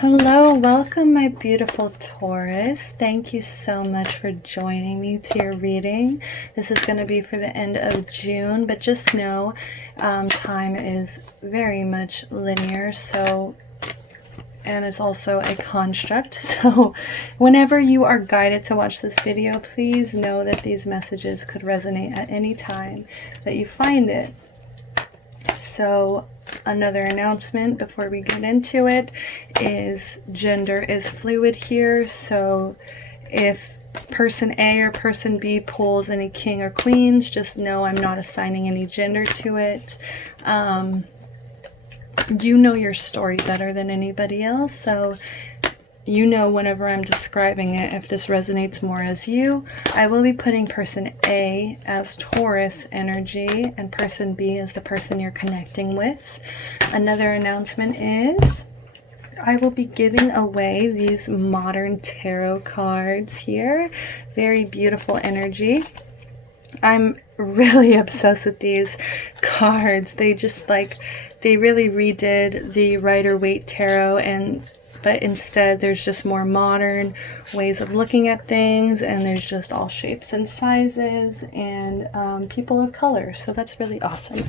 Hello, welcome my beautiful Taurus. Thank you so much for joining me to your reading. This is going to be for the end of June, but just know time is very much linear, and it's also a construct. So whenever you are guided to watch this video, please know that these messages could resonate at any time that you find it. So another announcement before we get into it is gender is fluid here. So if person A or person B pulls any king or queens, just know I'm not assigning any gender to it. You know your story better than anybody else, so you know whenever I'm describing it if this resonates more as you. I will be putting person A as Taurus energy and person B as the person you're connecting with. Another announcement is I will be giving away these modern tarot cards here. Very beautiful energy. I'm really obsessed with these cards. They really redid the Rider-Waite tarot, but instead there's just more modern ways of looking at things, and there's just all shapes and sizes and people of color. So that's really awesome.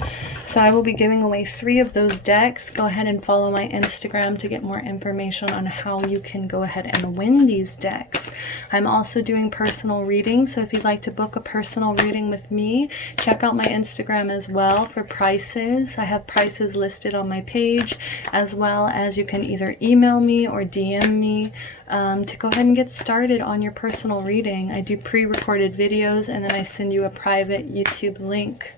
So I will be giving away 3 of those decks. Go ahead and follow my Instagram to get more information on how you can go ahead and win these decks. I'm also doing personal readings, so if you'd like to book a personal reading with me, check out my Instagram as well for prices. I have prices listed on my page, as well as you can either email me or DM me to go ahead and get started on your personal reading. I do pre-recorded videos and then I send you a private YouTube link.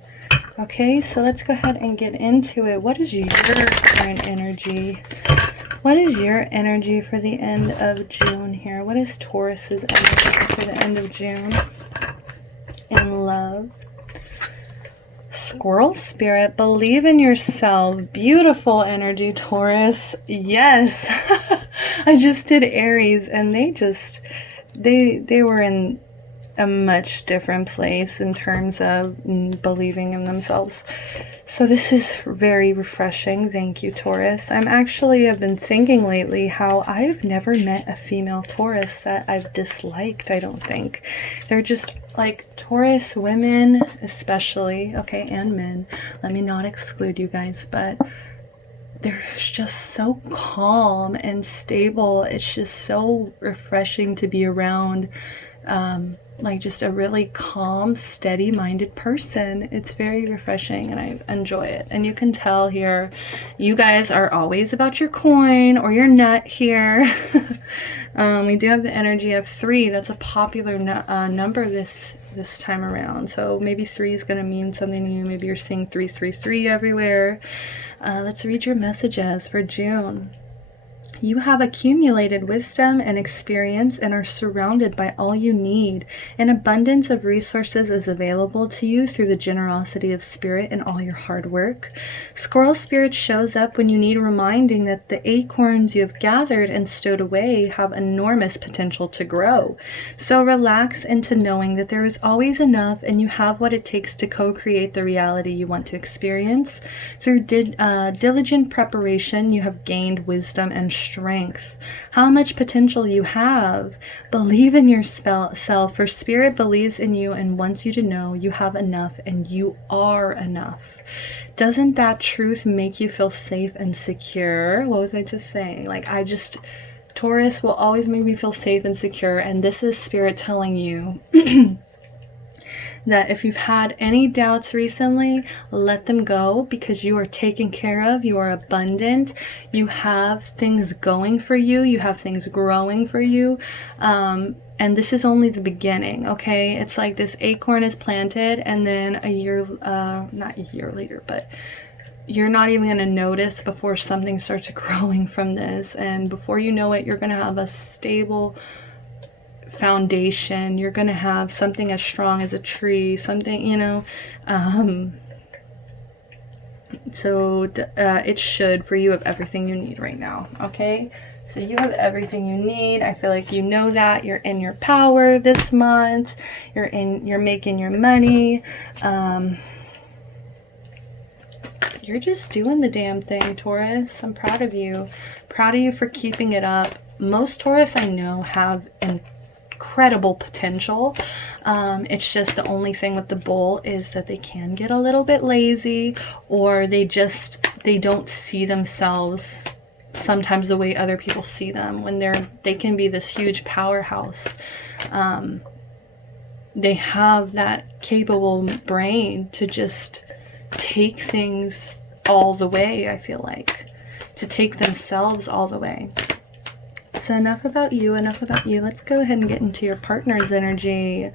Okay, so let's go ahead and get into it. What is your current energy? What is your energy for the end of June here? What is Taurus's energy for the end of June in love? Squirrel spirit, believe in yourself. Beautiful energy, Taurus. Yes. I just did Aries and they were in a much different place in terms of believing in themselves. So this is very refreshing. Thank you, Taurus. I've been thinking lately how I've never met a female Taurus that I've disliked, I don't think. They're just like Taurus women, especially, okay, and men. Let me not exclude you guys, but they're just so calm and stable. It's just so refreshing to be around, like just a really calm, steady-minded person. It's very refreshing and I enjoy it. And you can tell here, you guys are always about your coin or your nut here. We do have the energy of 3. That's a popular number this time around. So maybe 3 is going to mean something to you. Maybe you're seeing 333 everywhere. Let's read your messages for June. You have accumulated wisdom and experience and are surrounded by all you need. An abundance of resources is available to you through the generosity of spirit and all your hard work. Squirrel spirit shows up when you need reminding that the acorns you have gathered and stowed away have enormous potential to grow. So relax into knowing that there is always enough and you have what it takes to co-create the reality you want to experience. Through diligent preparation, you have gained wisdom and strength. How much potential you have. Believe in yourself, for spirit believes in you and wants you to know you have enough and you are enough. Doesn't that truth make you feel safe and secure? What was I just saying? Taurus will always make me feel safe and secure, and this is spirit telling you that if you've had any doubts recently, let them go, because you are taken care of. You are abundant. You have things going for you. You have things growing for you. And this is only the beginning, okay? It's like this acorn is planted, and then not a year later, but you're not even going to notice before something starts growing from this. And before you know it, you're going to have a stable foundation. You're going to have something as strong as a tree, something, it should, for you have everything you need right now, okay? So you have everything you need. I feel like you know that. You're in your power this month. You're making your money. You're just doing the damn thing, Taurus. I'm proud of you. proud of you for keeping it up. Most Taurus I know have incredible potential. It's just the only thing with the bull is that they can get a little bit lazy, or they don't see themselves sometimes the way other people see them when they can be this huge powerhouse. They have that capable brain to just take things all the way, I feel like, to take themselves all the way. So enough about you, enough about you. Let's go ahead and get into your partner's energy.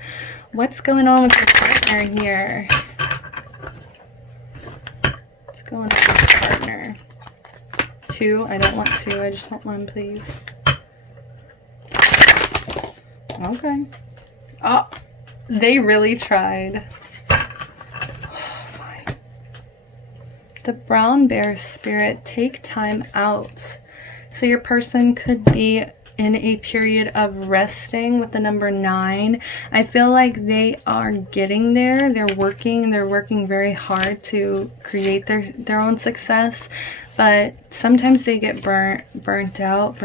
What's going on with your partner here? What's going on with your partner? 2, I don't want 2, I just want 1, please. Okay. Oh, they really tried. The brown bear spirit, take time out. So your person could be in a period of resting with the number 9. I feel like they are getting there. They're working very hard to create their own success, but sometimes they get burned out.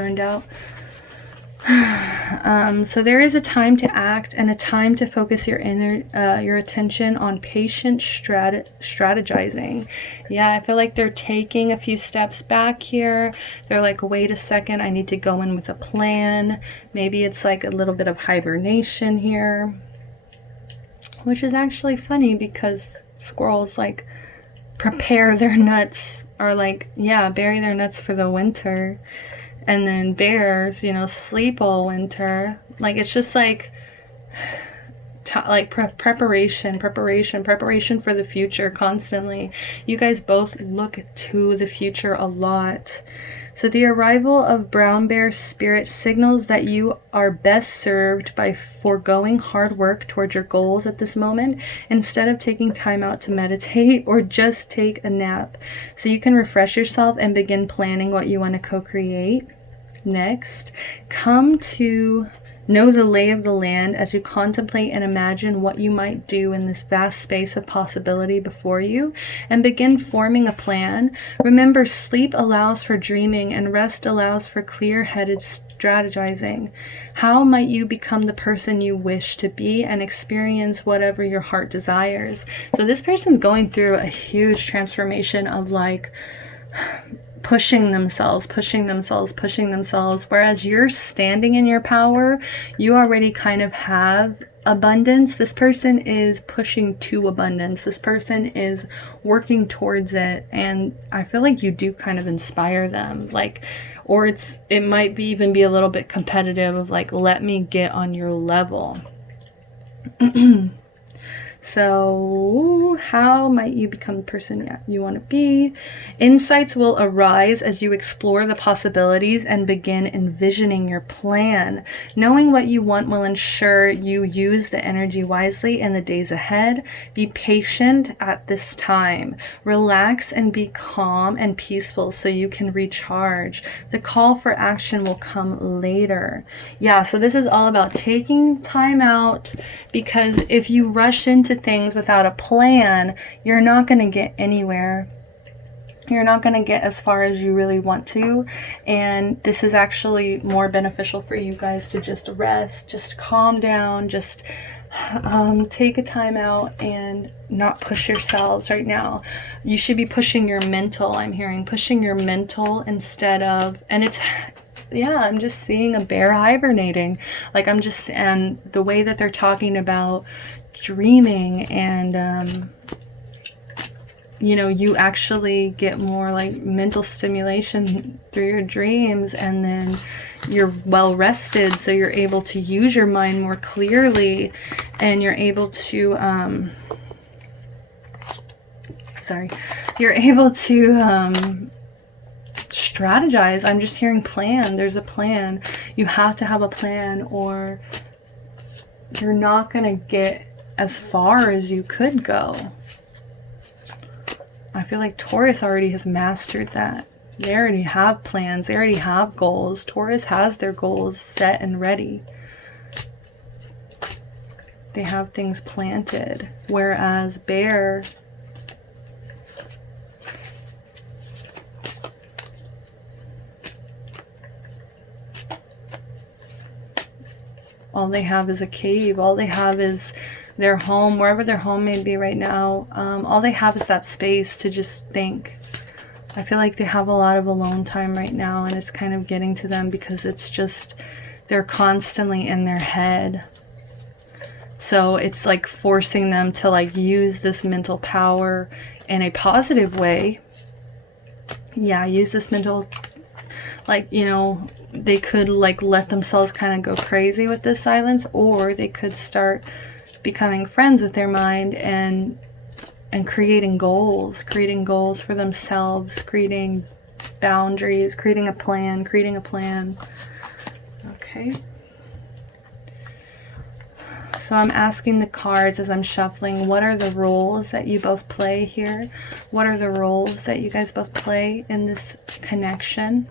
So there is a time to act and a time to focus your attention on patient strategizing. Yeah, I feel like they're taking a few steps back here. They're like, wait a second, I need to go in with a plan. Maybe it's like a little bit of hibernation here, which is actually funny because squirrels like prepare their nuts, or like, yeah, bury their nuts for the winter. And then bears, you know, sleep all winter. Like, it's just like, preparation for the future constantly. You guys both look to the future a lot. So the arrival of brown bear spirit signals that you are best served by foregoing hard work towards your goals at this moment, instead of taking time out to meditate or just take a nap. So you can refresh yourself and begin planning what you want to co-create. Next, come to know the lay of the land as you contemplate and imagine what you might do in this vast space of possibility before you, and begin forming a plan. Remember, sleep allows for dreaming and rest allows for clear-headed strategizing. How might you become the person you wish to be and experience whatever your heart desires? So this person's going through a huge transformation of like pushing themselves, whereas you're standing in your power. You already kind of have abundance. This person is pushing to abundance. This person is working towards it, and I feel like you do kind of inspire them, like, or it might be even be a little bit competitive of like, let me get on your level. So how might you become the person you want to be? Insights will arise as you explore the possibilities and begin envisioning your plan. Knowing what you want will ensure you use the energy wisely in the days ahead. Be patient at this time. Relax and be calm and peaceful so you can recharge. The call for action will come later. Yeah, so this is all about taking time out, because if you rush into things without a plan, you're not going to get anywhere. You're not going to get as far as you really want to. And this is actually more beneficial for you guys to just rest, just calm down, just take a time out and not push yourselves right now. You should be pushing your mental. I'm hearing pushing your mental instead of, and it's, yeah, I'm just seeing a bear hibernating. Like, and the way that they're talking about dreaming and, you know, you actually get more like mental stimulation through your dreams, and then you're well rested, so you're able to use your mind more clearly, and you're able to, you're able to, strategize. I'm just hearing plan. There's a plan. You have to have a plan, or you're not going to get as far as you could go. I feel like Taurus already has mastered that. They already have plans. They already have goals. Taurus has their goals set and ready. They have things planted. Whereas Bear, All they have is a cave. All they have is their home, wherever their home may be right now. All they have is that space to just think. I feel like they have a lot of alone time right now, and it's kind of getting to them because it's just, they're constantly in their head. So it's like forcing them to like use this mental power in a positive way. Yeah, use this mental, like, you know, they could like let themselves kind of go crazy with this silence, or they could start becoming friends with their mind and creating goals for themselves, creating boundaries, creating a plan. Okay. So I'm asking the cards as I'm shuffling, what are the roles that you both play here? What are the roles that you guys both play in this connection?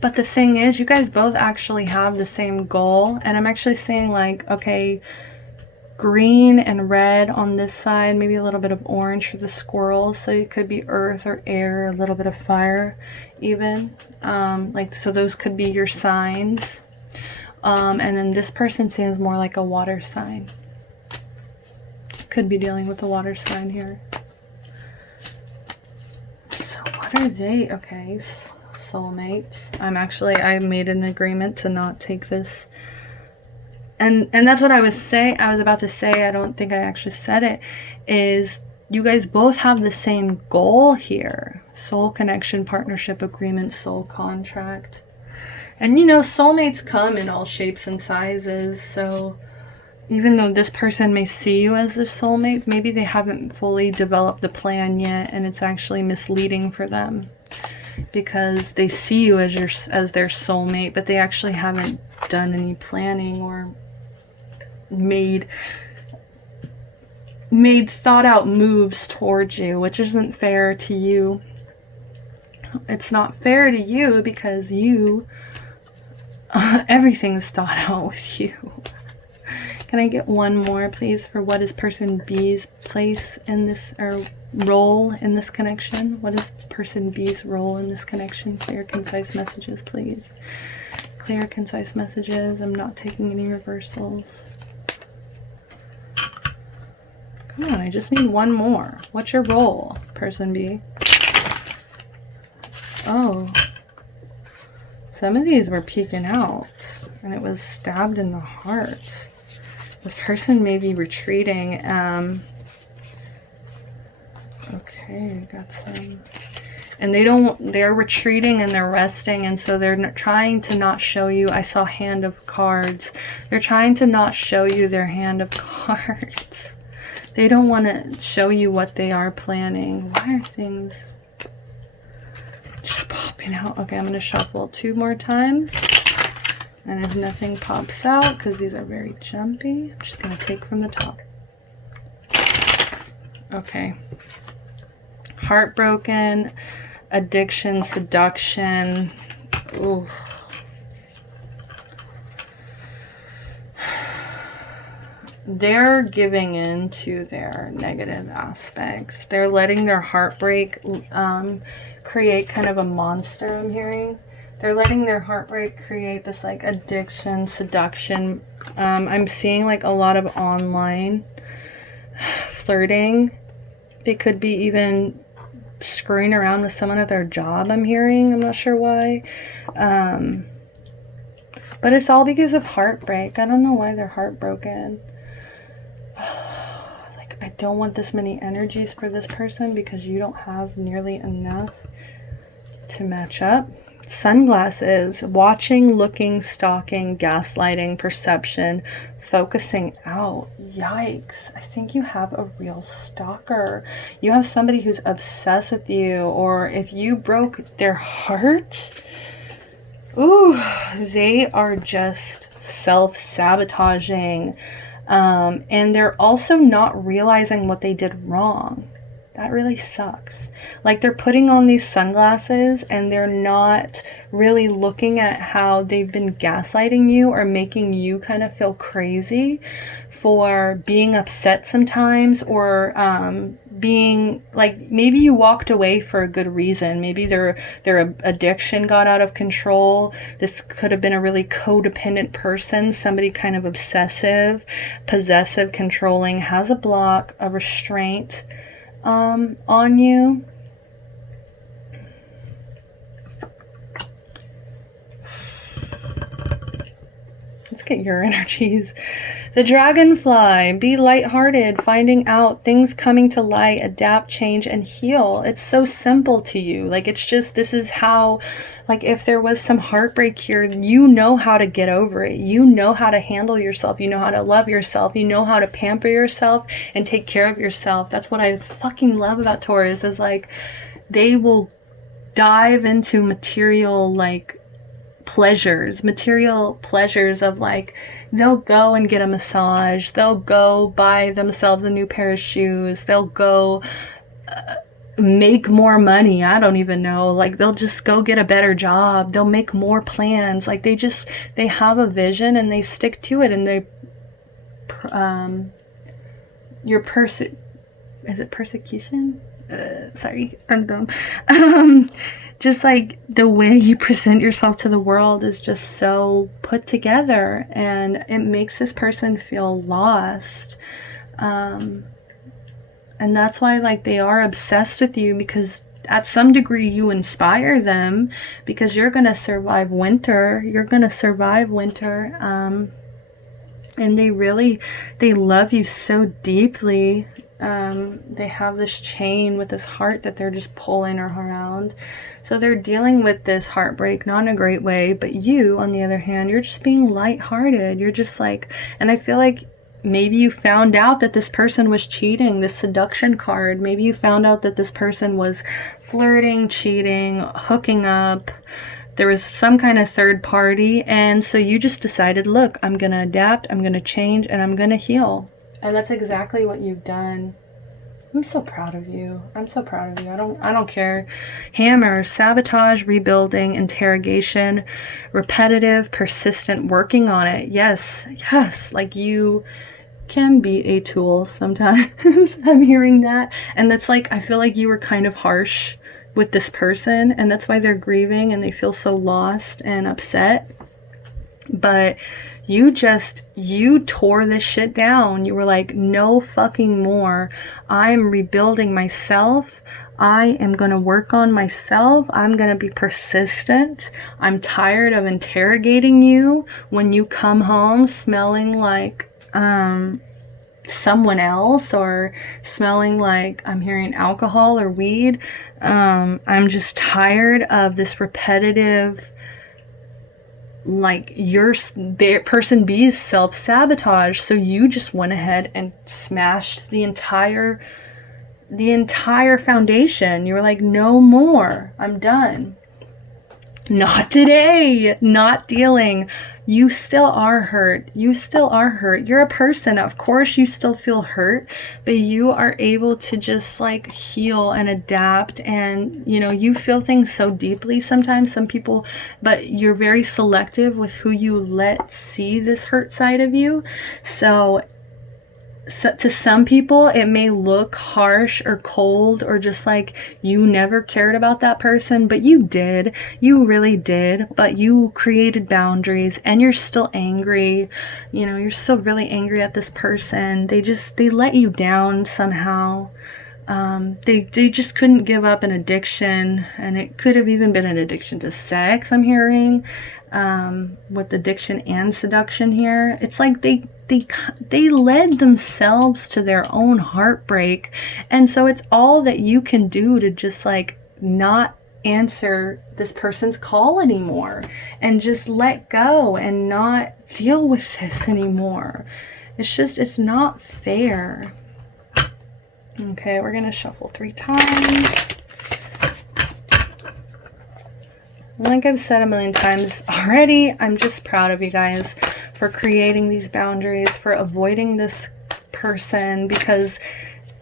But the thing is, you guys both actually have the same goal. And I'm actually saying like, okay, green and red on this side, maybe a little bit of orange for the squirrels. So it could be earth or air, a little bit of fire even. Like, so those could be your signs. And then this person seems more like a water sign. Could be dealing with a water sign here. So what are they? Okay, soulmates. I made an agreement to not take this. And that's what I was about to say. I don't think I actually said it. Is you guys both have the same goal here. Soul connection, partnership agreement, soul contract. And you know, soulmates come in all shapes and sizes. So even though this person may see you as a soulmate, maybe they haven't fully developed the plan yet, and it's actually misleading for them because they see you as their soulmate, but they actually haven't done any planning or made thought out moves towards you, which isn't fair to you. It's not fair to you because you everything's thought out with you. Can I get one more, please, for what is person B's place in this, or role in this connection? What is person B's role in this connection? Clear, concise messages, please. Clear, concise messages. I'm not taking any reversals. Come on, I just need one more. What's your role, person B? Oh. Some of these were peeking out, and it was stabbed in the heart. This person may be retreating. Okay, got some. And they're retreating and they're resting, and so they're trying to not show you. I saw hand of cards. They're trying to not show you their hand of cards. They don't want to show you what they are planning. Why are things just popping out? Okay, I'm going to shuffle 2 more times. And if nothing pops out, because these are very jumpy, I'm just going to take from the top. Okay. Heartbroken, addiction, seduction. Ooh. They're giving in to their negative aspects. They're letting their heartbreak create kind of a monster, I'm hearing. They're letting their heartbreak create this like addiction, seduction. I'm seeing like a lot of online flirting. They could be even screwing around with someone at their job, I'm hearing. I'm not sure why. But it's all because of heartbreak. I don't know why they're heartbroken. Like, I don't want this many energies for this person because you don't have nearly enough to match up. Sunglasses, watching, looking, stalking, gaslighting, perception, focusing out. Yikes. I think you have a real stalker. You have somebody who's obsessed with you, or if you broke their heart, ooh, they are just self-sabotaging. And they're also not realizing what they did wrong. That really sucks. Like, they're putting on these sunglasses and they're not really looking at how they've been gaslighting you or making you kind of feel crazy for being upset sometimes, or being like, maybe you walked away for a good reason. Maybe their addiction got out of control. This could have been a really codependent person, somebody kind of obsessive, possessive, controlling, has a block, a restraint on you. Let's get your energies. The dragonfly, be lighthearted, finding out, things coming to light, adapt, change, and heal. It's so simple to you. Like, it's just, this is how, like, if there was some heartbreak here, you know how to get over it. You know how to handle yourself. You know how to love yourself. You know how to pamper yourself and take care of yourself. That's what I fucking love about Taurus, is like, they will dive into material, like, material pleasures of, like, they'll go and get a massage, they'll go buy themselves a new pair of shoes, they'll go make more money, I don't even know, like, they'll just go get a better job, they'll make more plans, like, they have a vision and they stick to it, and they is it persecution? Sorry, I'm dumb. Just like the way you present yourself to the world is just so put together, and it makes this person feel lost. And that's why, like, they are obsessed with you, because at some degree you inspire them, because you're going to survive winter. You're going to survive winter. And they love you so deeply. They have this chain with this heart that they're just pulling around. So they're dealing with this heartbreak, not in a great way, but you, on the other hand, you're just being lighthearted. You're just like, and I feel like maybe you found out that this person was cheating, this seduction card. Maybe you found out that this person was flirting, cheating, hooking up. There was some kind of third party. And so you just decided, look, I'm going to adapt, I'm going to change, and I'm going to heal. And that's exactly what you've done. I'm so proud of you. I'm so proud of you. I don't care. Hammer, sabotage, rebuilding, interrogation, repetitive, persistent, working on it. Yes, yes. Like, you can be a tool sometimes. I'm hearing that. And that's like, I feel like you were kind of harsh with this person, and that's why they're grieving and they feel so lost and upset. But you tore this shit down. You were like, no fucking more. I'm rebuilding myself. I am going to work on myself. I'm going to be persistent. I'm tired of interrogating you when you come home smelling like someone else, or smelling like, I'm hearing alcohol or weed. I'm just tired of this repetitive, like, person B's self-sabotage. So you just went ahead and smashed the entire foundation. You were like, no more, I'm done. Not today, not dealing. You still are hurt. You still are hurt. You're a person. Of course you still feel hurt, but you are able to just, like, heal and adapt. And, you know, you feel things so deeply sometimes, some people, but you're very selective with who you let see this hurt side of you. So to some people, it may look harsh or cold, or just like you never cared about that person, but you did. You really did. But you created boundaries, and you're still angry. You know, you're still really angry at this person. They let you down somehow. They just couldn't give up an addiction, and it could have even been an addiction to sex, I'm hearing, with addiction and seduction here. It's like they led themselves to their own heartbreak, and so it's all that you can do to just, like, not answer this person's call anymore, and just let go and not deal with this anymore. It's not fair. Okay, we're gonna shuffle 3 times. Like I've said a million times already, I'm just proud of you guys for creating these boundaries, for avoiding this person, because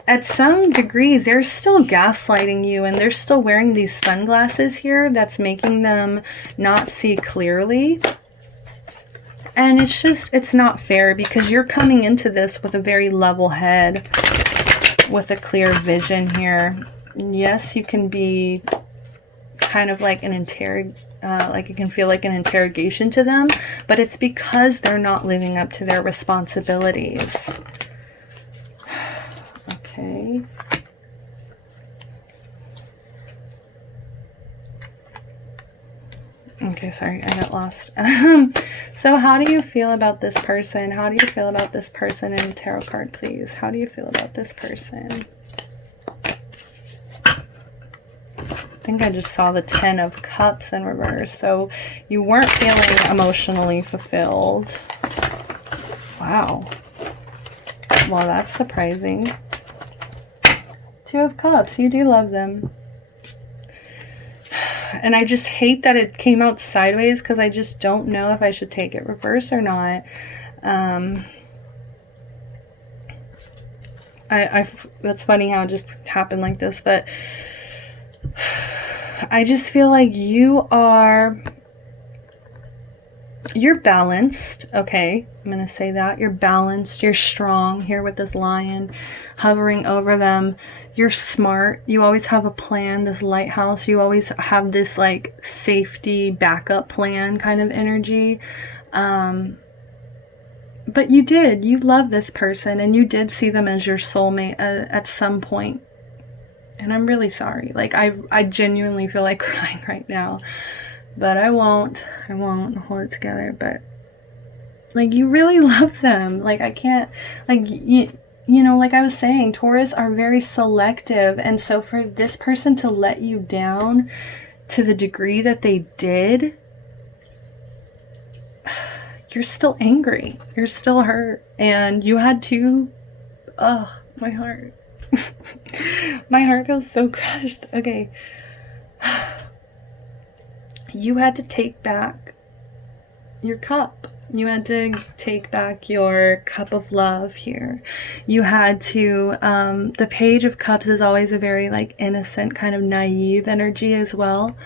at some degree they're still gaslighting you, and they're still wearing these sunglasses here that's making them not see clearly. And it's not fair, because you're coming into this with a very level head. with a clear vision here. Yes, you can be kind of like an like it can feel like an interrogation to them, but it's because they're not living up to their responsibilities. Okay. Okay, sorry, I got lost. So how do you feel about this person? How do you feel about this person in the tarot card, please? How do you feel about this person? I think I just saw the 10 of Cups in reverse. So you weren't feeling emotionally fulfilled. Wow. Well, that's surprising. 2 of Cups. You do love them. And I just hate that it came out sideways because I just don't know if I should take it reverse or not. That's funny how it just happened like this, but I just feel like you're balanced. Okay, I'm going to say that. You're balanced. You're strong here with this lion hovering over them. You're smart. You always have a plan, this lighthouse. You always have this like safety backup plan kind of energy. But you love this person and you did see them as your soulmate at some point. And I'm really sorry. Like I genuinely feel like crying right now, but I won't hold it together. But like, you really love them. Like, I can't, like, you know, like I was saying, Taurus are very selective. And so for this person to let you down to the degree that they did, you're still angry. You're still hurt. And you had to, oh, my heart. My heart feels so crushed. Okay. You had to take back your cup. You had to take back your cup of love here. You had to, the Page of Cups is always a very like innocent kind of naive energy as well.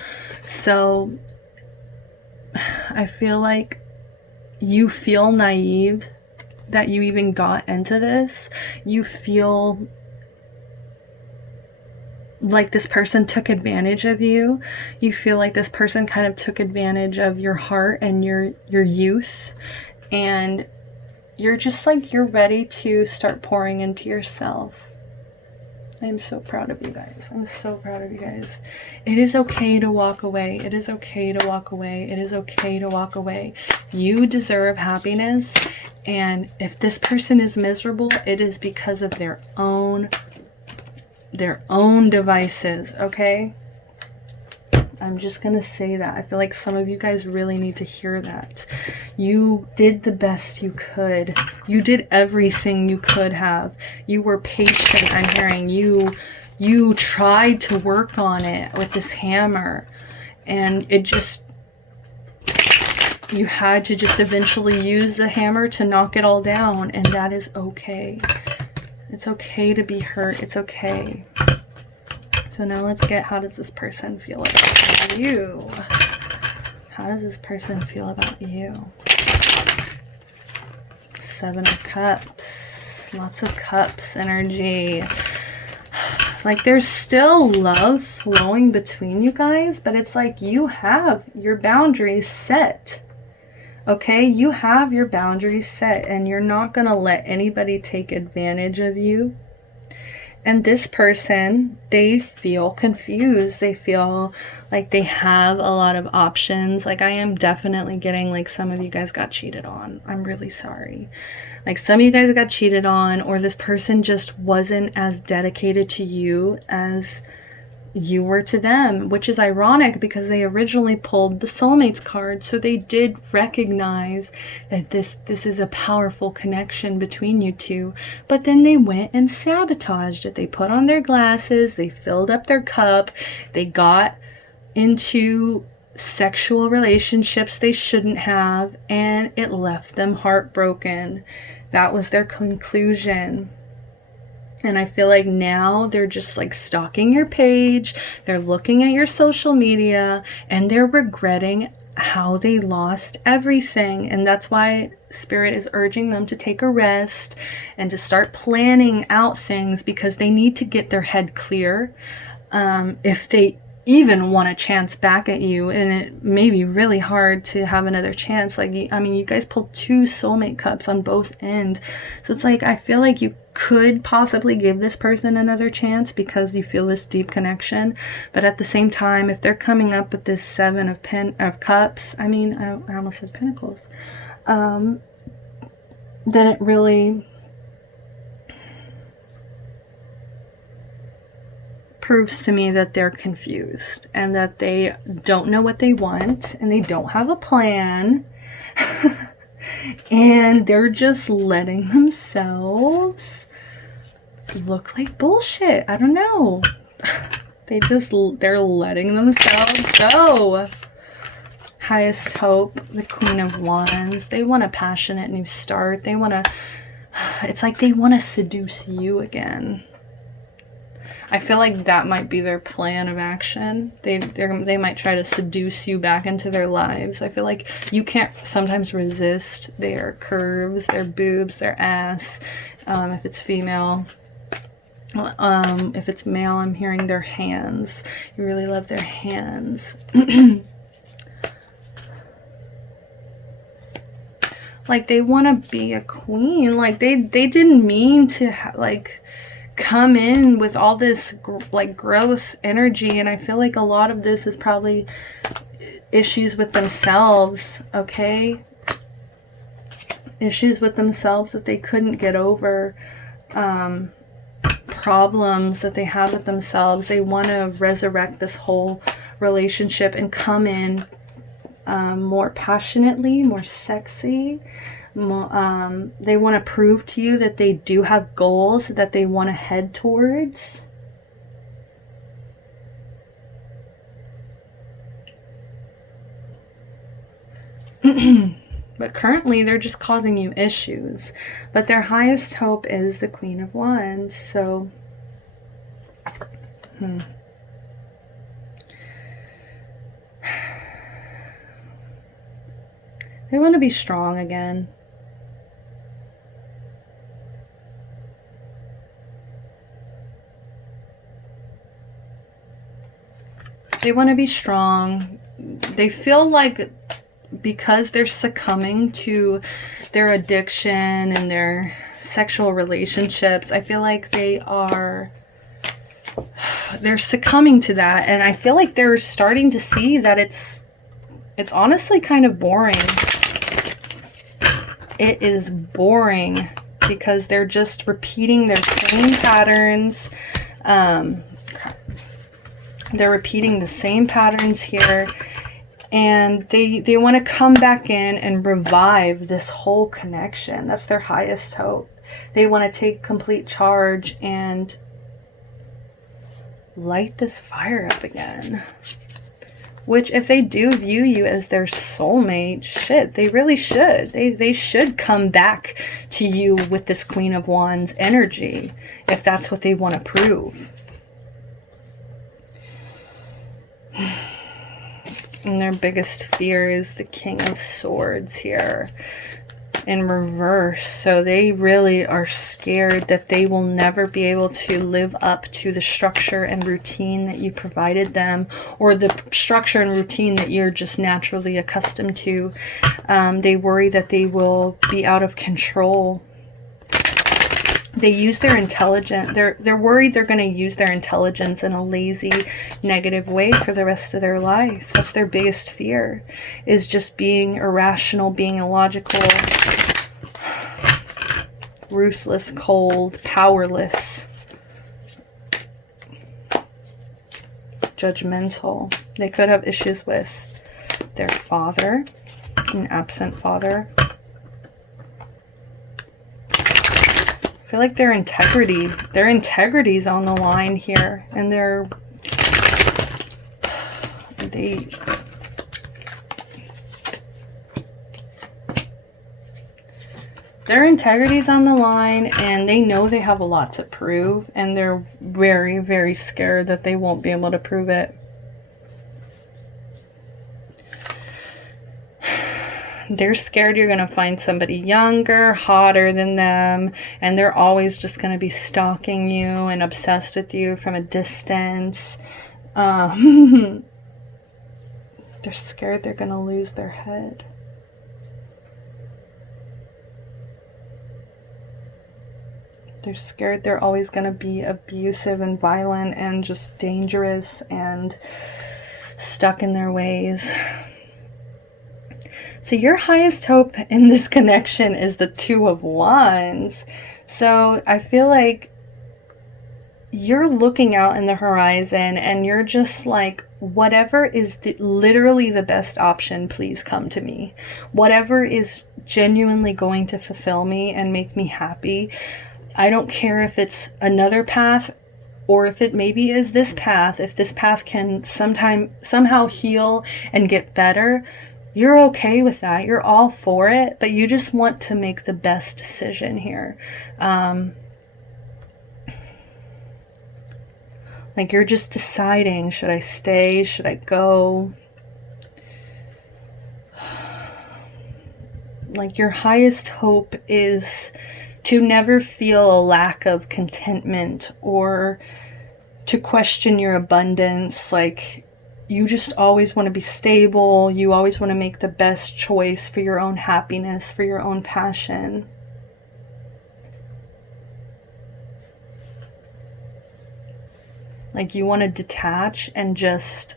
So I feel like you feel naive that you even got into this. You feel like this person took advantage of you. You feel like this person kind of took advantage of your heart and your youth, and you're just like, you're ready to start pouring into yourself. I'm so proud of you guys. I'm so proud of you guys. It is okay to walk away. It is okay to walk away. It is okay to walk away. You deserve happiness, and if this person is miserable, it is because of their own devices, okay? I'm just gonna say that. I feel like some of you guys really need to hear that. You did the best you could. You did everything you could have. You were patient. I'm hearing you tried to work on it with this hammer, and it just, you had to just eventually use the hammer to knock it all down, and that is okay. It's okay to be hurt. It's okay. So now let's get, how does this person feel about you? How does this person feel about you? 7 of Cups. Lots of Cups energy. Like, there's still love flowing between you guys, but it's like you have your boundaries set. Okay, you have your boundaries set, and you're not going to let anybody take advantage of you. And this person, they feel confused. They feel like they have a lot of options. Like, I am definitely getting like some of you guys got cheated on. I'm really sorry. Like, some of you guys got cheated on, or this person just wasn't as dedicated to you as you were to them, which is ironic because they originally pulled the soulmates card, so they did recognize that this is a powerful connection between you two, but then they went and sabotaged it. They put on their glasses, they filled up their cup, they got into sexual relationships they shouldn't have, and it left them heartbroken. That was their conclusion. And I feel like now they're just like stalking your page, they're looking at your social media, and they're regretting how they lost everything. And that's why Spirit is urging them to take a rest and to start planning out things, because they need to get their head clear. If they even want a chance back at you, and it may be really hard to have another chance. Like, I mean, you guys pulled 2 soulmate cups on both ends. So it's like, I feel like you could possibly give this person another chance because you feel this deep connection. But at the same time, if they're coming up with this 7 of cups, I mean, I almost said pentacles, then it really proves to me that they're confused and that they don't know what they want and they don't have a plan. And they're just letting themselves look like bullshit. I don't know. They're letting themselves go. Highest hope, the Queen of Wands. They want a passionate new start. They want to, it's like they want to seduce you again. I feel like that might be their plan of action. They might try to seduce you back into their lives. I feel like you can't sometimes resist their curves, their boobs, their ass. If it's female, if it's male, I'm hearing their hands. You really love their hands. Like, they want to be a queen. Like, they didn't mean to come in with all this like gross energy. And I feel like a lot of this is probably issues with themselves. Okay, issues with themselves that they couldn't get over, problems that they have with themselves. They want to resurrect this whole relationship and come in more passionately, more sexy. They want to prove to you that they do have goals that they want to head towards. But currently they're just causing you issues. But their highest hope is the Queen of Wands. So they want to be strong again. They want to be strong. They feel like because they're succumbing to their addiction and their sexual relationships, I feel like they're succumbing to that. And I feel like they're starting to see that it's honestly kind of boring. It is boring because they're just repeating their same patterns. They're repeating the same patterns here, and they want to come back in and revive this whole connection. That's their highest hope. They want to take complete charge and light this fire up again. Which, if they do view you as their soulmate, shit, they really should. They should come back to you with this Queen of Wands energy, if that's what they want to prove. And their biggest fear is the King of Swords here in reverse. So they really are scared that they will never be able to live up to the structure and routine that you provided them, or the structure and routine that you're just naturally accustomed to. They worry that they will be out of control. They use their intelligence. They're worried they're going to use their intelligence in a lazy, negative way for the rest of their life. That's their biggest fear, is just being irrational, being illogical, ruthless, cold, powerless, judgmental. They could have issues with their father, an absent father. I feel like their integrity's on the line here, and their integrity's on the line, and they know they have a lot to prove, and they're very, very scared that they won't be able to prove it. they're scared you're going to find somebody younger, hotter than them, and they're always just going to be stalking you and obsessed with you from a distance. They're scared they're going to lose their head. They're scared they're always going to be abusive and violent and just dangerous and stuck in their ways. So your highest hope in this connection is the Two of Wands. So I feel like you're looking out in the horizon and you're just like, whatever is literally the best option, please come to me. Whatever is genuinely going to fulfill me and make me happy. I don't care if it's another path or if it maybe is this path. If this path can somehow heal and get better, you're okay with that. You're all for it, but you just want to make the best decision here. Like you're just deciding, should I stay? Should I go? Like your highest hope is to never feel a lack of contentment or to question your abundance. Like you just always want to be stable. You always want to make the best choice for your own happiness, for your own passion. Like you want to detach and just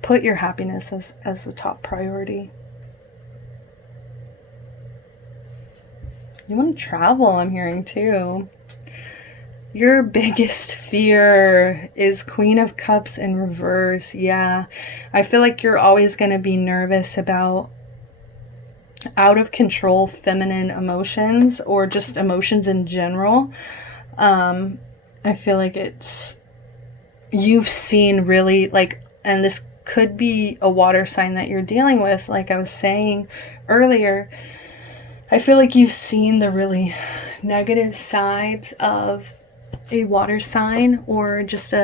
put your happiness as the top priority. You want to travel, I'm hearing too. Your biggest fear is Queen of Cups in reverse. Yeah, I feel like you're always going to be nervous about out of control feminine emotions or just emotions in general. I feel like you've seen really like, and this could be a water sign that you're dealing with. Like I was saying earlier, I feel like you've seen the really negative sides of a water sign, or just just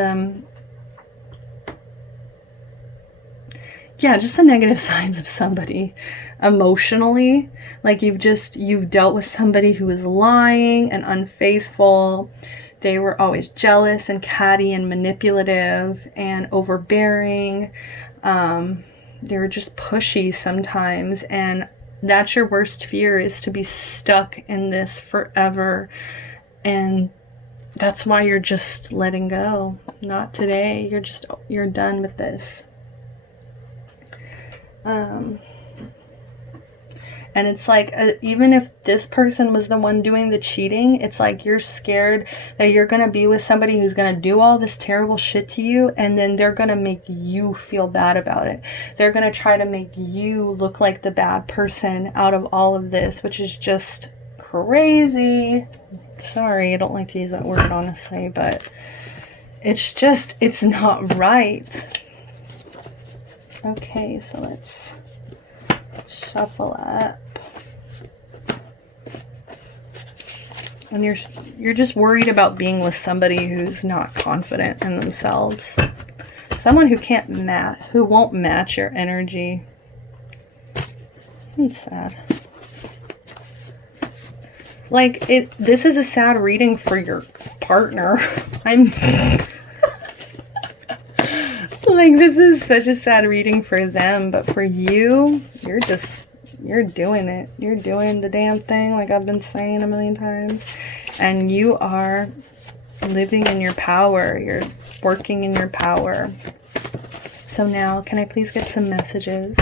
the negative sides of somebody emotionally. Like you've dealt with somebody who is lying and unfaithful. They were always jealous and catty and manipulative and overbearing. They were just pushy sometimes, and that's your worst fear, is to be stuck in this forever. And that's why you're just letting go. Not today. You're done with this. And it's like, even if this person was the one doing the cheating, it's like you're scared that you're going to be with somebody who's going to do all this terrible shit to you, and then they're going to make you feel bad about it. They're going to try to make you look like the bad person out of all of this, which is just crazy. Sorry, I don't like to use that word, honestly, but it's not right. Okay, so let's shuffle up. And you're just worried about being with somebody who's not confident in themselves. Someone who won't match your energy. I'm sad. Like this is a sad reading for your partner. Like this is such a sad reading for them, but for you, you're doing it. You're doing the damn thing, like I've been saying a million times. And you are living in your power. You're working in your power. So now, can I please get some messages?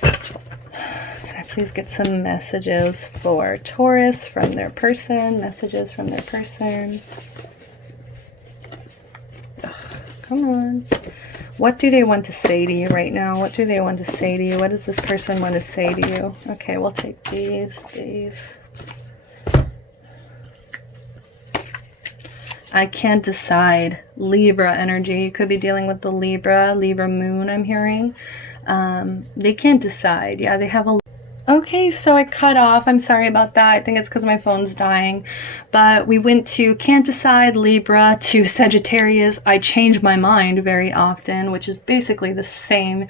Can I please get some messages for Taurus from their person? Messages from their person. Ugh, come on. What do they want to say to you right now? What do they want to say to you? What does this person want to say to you? Okay, we'll take these. I can't decide. Libra energy. You could be dealing with the Libra moon, I'm hearing. They can't decide. Yeah, they have a... Okay, so I cut off. I'm sorry about that. I think it's because my phone's dying. But we went to Canticide, Libra, to Sagittarius. I change my mind very often, which is basically the same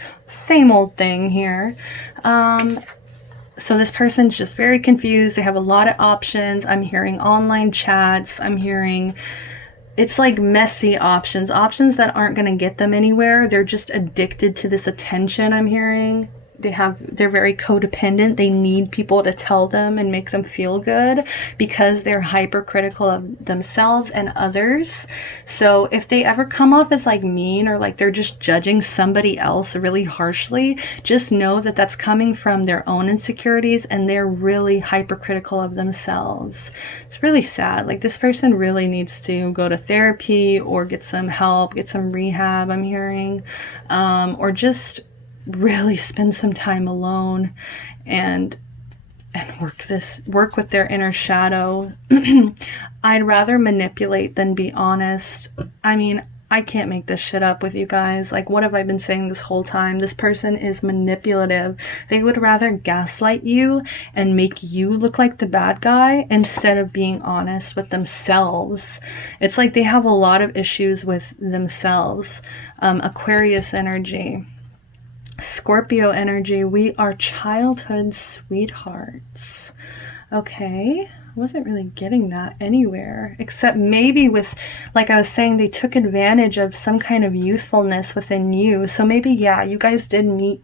old thing here. So this person's just very confused. They have a lot of options. I'm hearing online chats. I'm hearing it's like messy options that aren't going to get them anywhere. They're just addicted to this attention. I'm hearing they're very codependent. They need people to tell them and make them feel good because they're hypercritical of themselves and others. So if they ever come off as like mean or like they're just judging somebody else really harshly, just know that that's coming from their own insecurities and they're really hypercritical of themselves. It's really sad. Like this person really needs to go to therapy or get some help, get some rehab, I'm hearing, or just really spend some time alone and work with their inner shadow. I'd rather manipulate than be honest. I mean, I can't make this shit up with you guys. Like, what have I been saying this whole time? This person is manipulative. They would rather gaslight you and make you look like the bad guy instead of being honest with themselves. It's like they have a lot of issues with themselves. Aquarius energy. Scorpio energy, we are childhood sweethearts. Okay, I wasn't really getting that anywhere, except maybe with, like I was saying, they took advantage of some kind of youthfulness within you. So maybe, yeah, you guys did meet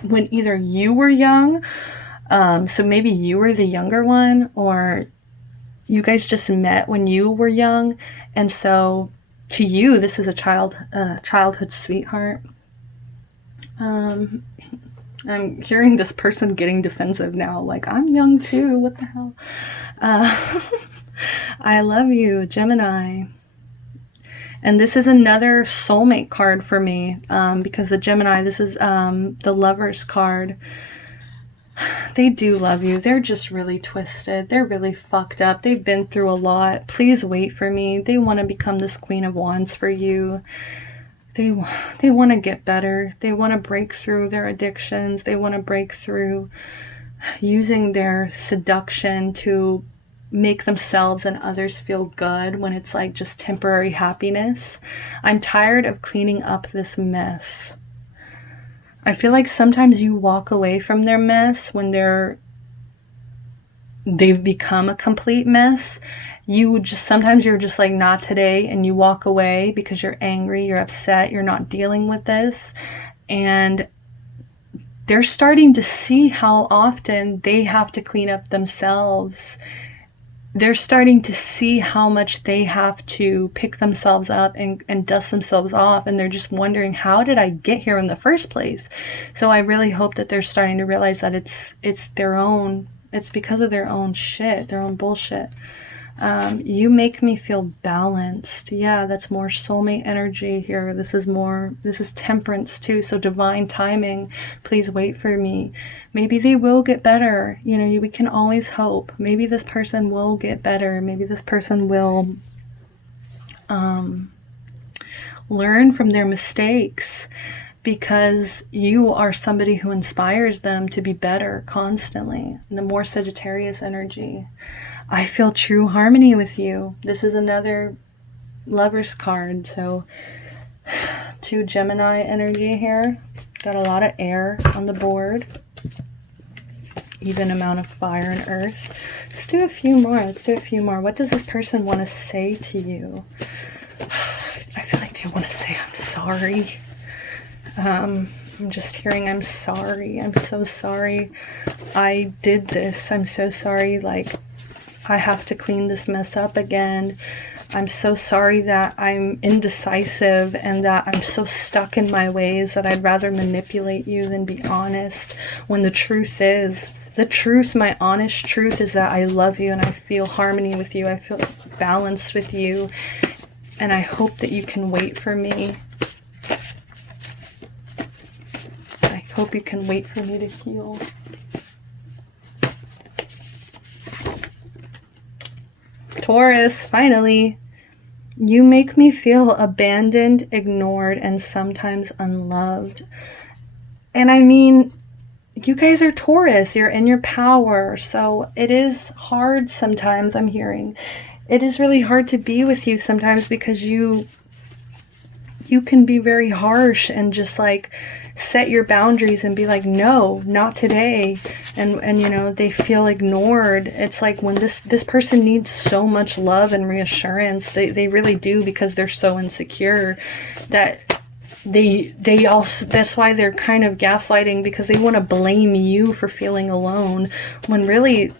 when either you were young, so maybe you were the younger one, or you guys just met when you were young, and so to you, this is a childhood sweetheart. I'm hearing this person getting defensive now, like, I'm young too, what the hell? I love you, Gemini. And this is another soulmate card for me, because the Gemini, this is the Lover's card. They do love you. They're just really twisted. They're really fucked up. They've been through a lot. Please wait for me. They want to become this Queen of Wands for you. They want to get better. They want to break through their addictions. They want to break through using their seduction to make themselves and others feel good when it's like just temporary happiness. I'm tired of cleaning up this mess. I feel like sometimes you walk away from their mess when they've become a complete mess. Sometimes you're just like, not today, and you walk away because you're angry, you're upset, you're not dealing with this, and they're starting to see how often they have to clean up themselves. They're starting to see how much they have to pick themselves up and dust themselves off, and they're just wondering, how did I get here in the first place? So I really hope that they're starting to realize that it's because of their own shit, their own bullshit. You make me feel balanced. Yeah, that's more soulmate energy here. This is temperance too. So divine timing. Please wait for me. Maybe they will get better. You know, we can always hope. Maybe this person will get better. Maybe this person will learn from their mistakes, because you are somebody who inspires them to be better constantly. And the more Sagittarius energy. I feel true harmony with you. This is another Lover's card. So 2 Gemini energy here. Got a lot of air on the board. Even amount of fire and earth. Let's do a few more. What does this person want to say to you? I feel like they want to say, I'm sorry. I'm just hearing, I'm sorry. I'm so sorry. I did this. I'm so sorry. Like, I have to clean this mess up again. I'm so sorry that I'm indecisive and that I'm so stuck in my ways that I'd rather manipulate you than be honest. When the truth, my honest truth is that I love you and I feel harmony with you. I feel balanced with you. And I hope that you can wait for me. I hope you can wait for me to heal. Taurus, finally. You make me feel abandoned, ignored, and sometimes unloved. And I mean, you guys are Taurus, you're in your power. So it is hard sometimes, I'm hearing. It is really hard to be with you sometimes because you can be very harsh and just like set your boundaries and be like, no, not today. And you know, they feel ignored. It's like when this person needs so much love and reassurance, they really do, because they're so insecure that they also, that's why they're kind of gaslighting, because they want to blame you for feeling alone, when really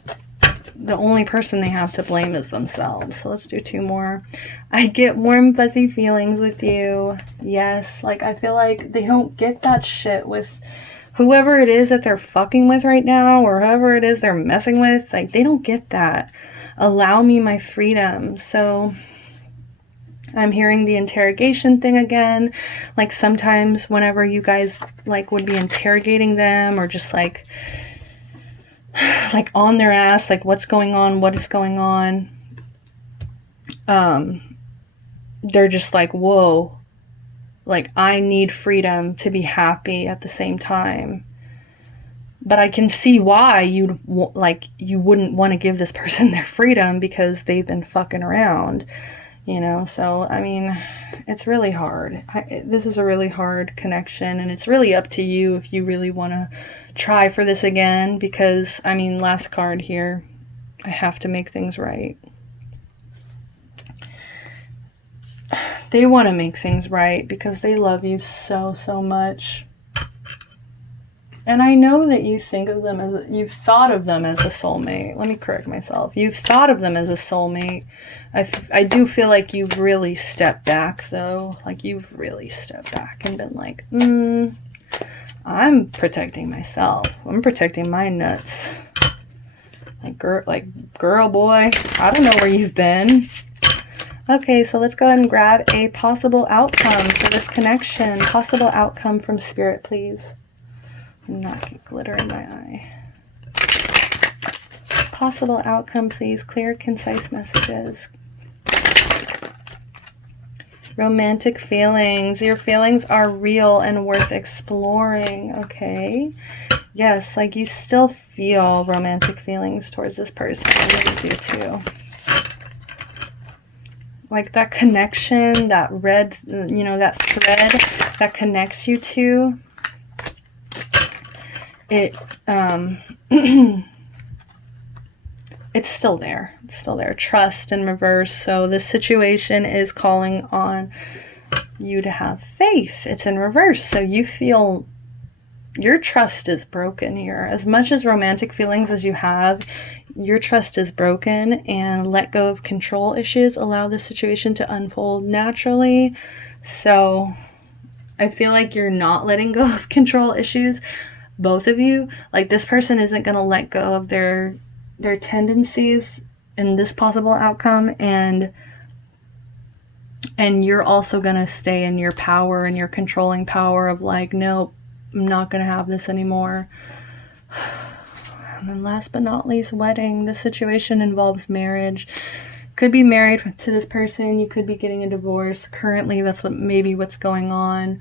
the only person they have to blame is themselves. So let's do 2 more. I get warm, fuzzy feelings with you. Yes, like I feel like they don't get that shit with whoever it is that they're fucking with right now, or whoever it is they're messing with. Like, they don't get that. Allow me my freedom. So I'm hearing the interrogation thing again. Like, sometimes whenever you guys like would be interrogating them, or just like on their ass, like what's going on, what is going on, they're just like, whoa, like I need freedom to be happy at the same time. But I can see why you wouldn't want to give this person their freedom, because they've been fucking around, you know. So I mean, it's really hard. This is a really hard connection, and it's really up to you if you really want to try for this again, because I mean, last card here, I have to make things right. They want to make things right because they love you so much. And I know that you think of them as, you've thought of them as a soulmate. Let me correct myself. You've thought of them as a soulmate. I do feel like you've really stepped back, though. Like, you've really stepped back and been like, I'm protecting myself. I'm protecting my nuts. Like, girl, boy, I don't know where you've been. Okay, so let's go ahead and grab a possible outcome for this connection. Possible outcome from Spirit, please. Not get glitter in my eye. Possible outcome, please. Clear, concise messages. Romantic feelings. Your feelings are real and worth exploring. Okay. Yes, like you still feel romantic feelings towards this person. I really do too. Like that connection, that red, you know, that thread that connects you two. It, it's still there. It's still there. Trust in reverse. So this situation is calling on you to have faith. It's in reverse. So you feel your trust is broken here. As much as romantic feelings as you have, your trust is broken, and let go of control issues. Allow the situation to unfold naturally. So I feel like you're not letting go of control issues. Both of you, like this person isn't going to let go of their tendencies in this possible outcome, and you're also going to stay in your power and your controlling power of like, nope, I'm not going to have this anymore. And then last but not least, wedding. This situation involves marriage. Could be married to this person. You could be getting a divorce. Currently, that's what's going on.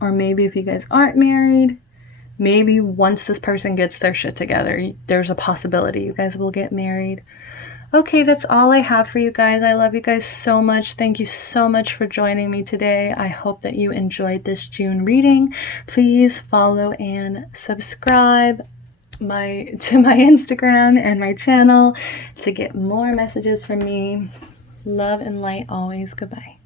Or maybe if you guys aren't married, maybe once this person gets their shit together, there's a possibility you guys will get married. Okay, that's all I have for you guys. I love you guys so much. Thank you so much for joining me today. I hope that you enjoyed this June reading. Please follow and subscribe to my Instagram and my channel to get more messages from me. Love and light always. Goodbye.